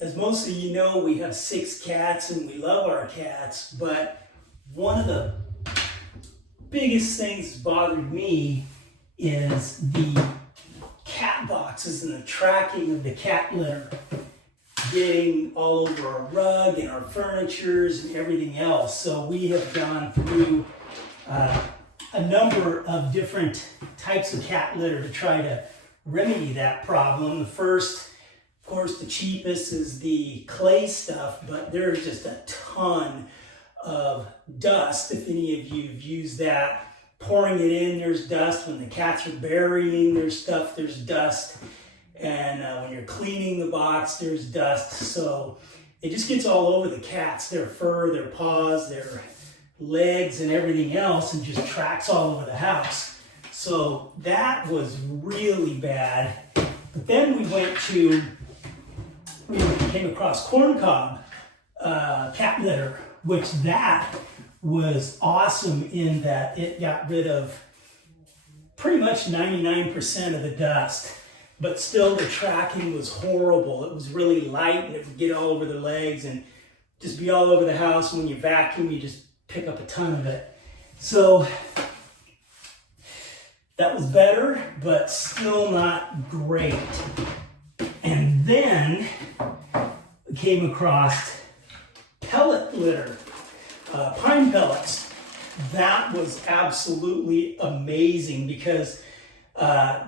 As most of you know, we have 6 cats and we love our cats, but one of the biggest things that's bothered me is the cat boxes and the tracking of the cat litter getting all over our rug and our furnitures and everything else. So we have gone through a number of different types of cat litter to try to remedy that problem. The first, of course, the cheapest is the clay stuff, but there's just a ton of dust. If any of you have used that, pouring it in, there's dust. When the cats are burying their stuff, there's dust. And when you're cleaning the box, there's dust. So it just gets all over the cats, their fur, their paws, their legs, and everything else, and just tracks all over the house. So that was really bad. But then we came across corncob cat litter, which that was awesome in that it got rid of pretty much 99% of the dust. But still, the tracking was horrible. It was really light, and it would get all over the legs and just be all over the house. When you vacuum, you just pick up a ton of it. So that was better, but still not great. And then we came across pellet litter, pine pellets. That was absolutely amazing because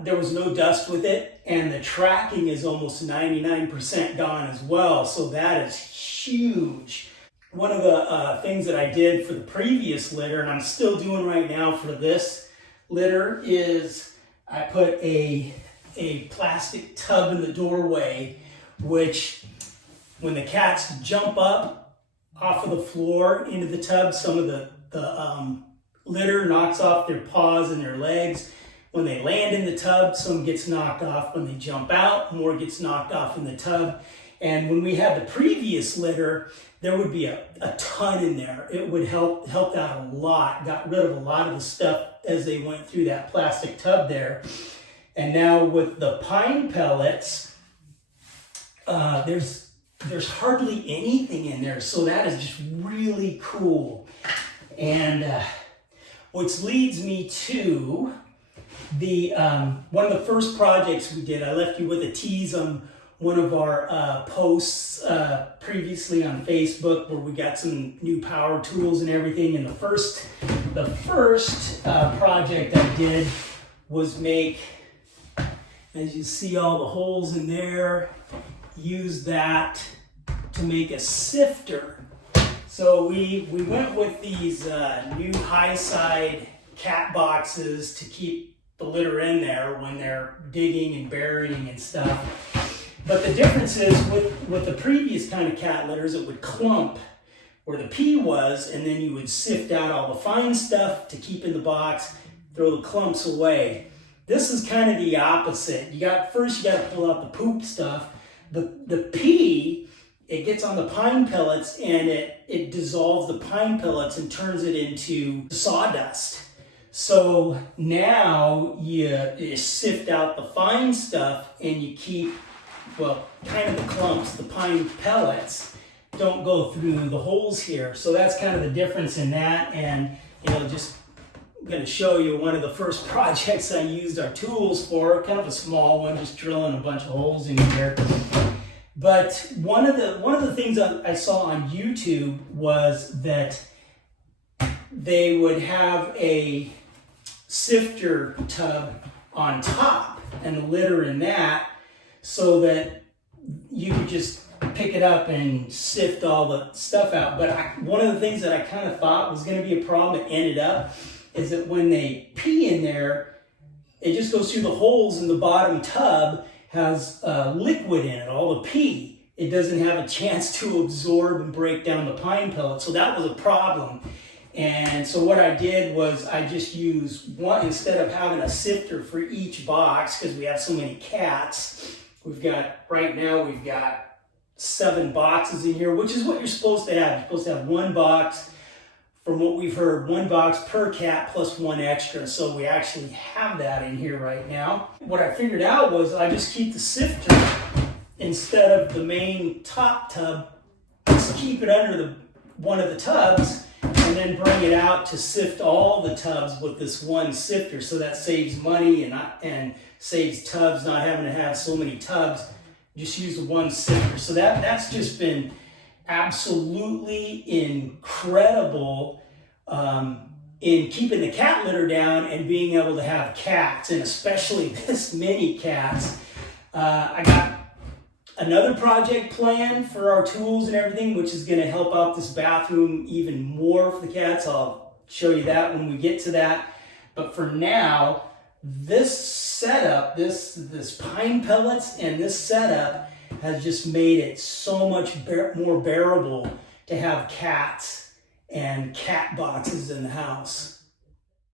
there was no dust with it, and the tracking is almost 99% gone as well. So that is huge. One of the things that I did for the previous litter, and I'm still doing right now for this litter, is I put a plastic tub in the doorway, which when the cats jump up off of the floor into the tub, some of the litter knocks off their paws and their legs. When they land in the tub, some gets knocked off. When they jump out, more gets knocked off in the tub. And when we had the previous litter, there would be a ton in there. It would help out a lot, got rid of a lot of the stuff as they went through that plastic tub there. And now with the pine pellets, there's hardly anything in there. So that is just really cool. And which leads me to the one of the first projects we did. I left you with a tease on one of our posts previously on Facebook, where we got some new power tools and everything. And the first project I did was make, as you see, all the holes in there, use that to make a sifter. So we went with these new high side cat boxes to keep the litter in there when they're digging and burying and stuff. But the difference is with the previous kind of cat litters, it would clump where the pee was, and then you would sift out all the fine stuff to keep in the box, throw the clumps away. This is kind of the opposite. First you got to pull out the poop stuff. The pee, it gets on the pine pellets, and it dissolves the pine pellets and turns it into sawdust. So now you sift out the fine stuff, and you keep, well, kind of the clumps. The pine pellets don't go through the holes here. So that's kind of the difference in that. And, just going to show you one of the first projects I used our tools for, kind of a small one, just drilling a bunch of holes in here. But one of the things I saw on YouTube was that they would have a sifter tub on top and the litter in that, so that you could just pick it up and sift all the stuff out. But one of the things that I kind of thought was going to be a problem, that ended up, is that when they pee in there, it just goes through the holes in the bottom tub, has liquid in it, all the pee. It doesn't have a chance to absorb and break down the pine pellets. So that was a problem. And so what I did was I just used one, instead of having a sifter for each box, because we have so many cats. Right now we've got 7 boxes in here, which is what you're supposed to have. You're supposed to have 1 box, from what we've heard, 1 box per cat plus 1 extra. So we actually have that in here right now. What I figured out was I just keep the sifter instead of the main top tub, just keep it under one of the tubs and then bring it out to sift all the tubs with this one sifter. So that saves money and saves tubs not having to have so many tubs. Just use the one sifter. So that's just been absolutely incredible in keeping the cat litter down and being able to have cats, and especially this many cats. I got another project planned for our tools and everything, which is going to help out this bathroom even more for the cats. I'll show you that when we get to that. But for now, this setup, this pine pellets and this setup has just made it so much more bearable to have cats and cat boxes in the house.